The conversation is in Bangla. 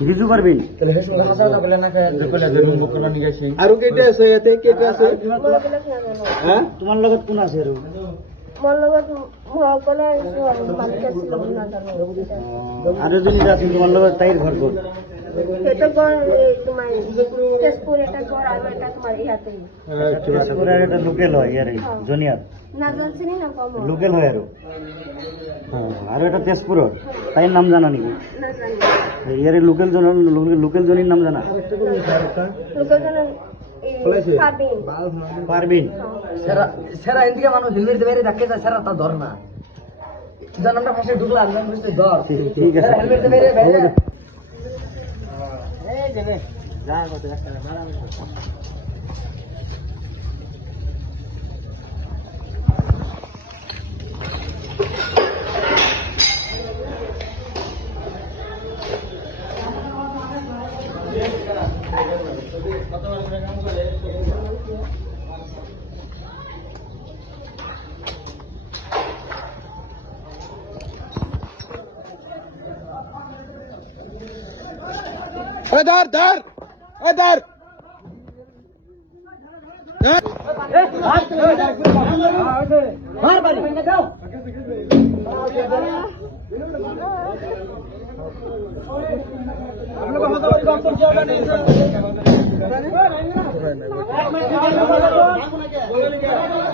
রিজু পারবি তাহলে হেস মধ্যে হাসা বলে না খায় কইলা দেন বকরা নি গাইছে আর কেটে আছে এতে কেটে আছে হ্যাঁ তোমার লগত কোন আছে আর মোর লগত মহকলে মালিক ছিল না জানো আর যদি আছে তোমার লগত তাইর ঘর কর এটা ঘর তোমার তেজপুর এটা ঘর আর এটা তোমার ইয়াতে তেজপুর আর এটা লোকাল হয় ইয়ার জনিয়ার না জানছি না কম লোকাল হয় আর এটা তেজপুর তাই নাম জানা নাকি না জানি ইয়ারে লোকাল জনির নাম জানা লোকজন পাবিন পারবিন সেরা সেরা এদিকে মানুষ হেলমেট দেবে রাখে যায় সেরা তা ধর না জান আমরা ফাঁসে ঢুকলাম জান বুঝতে ধর ঠিক আছে হেলমেট দেবে রে বাইরে এই দেবে যা কত রাস্তা মারা ধর ধর ধর आप लोग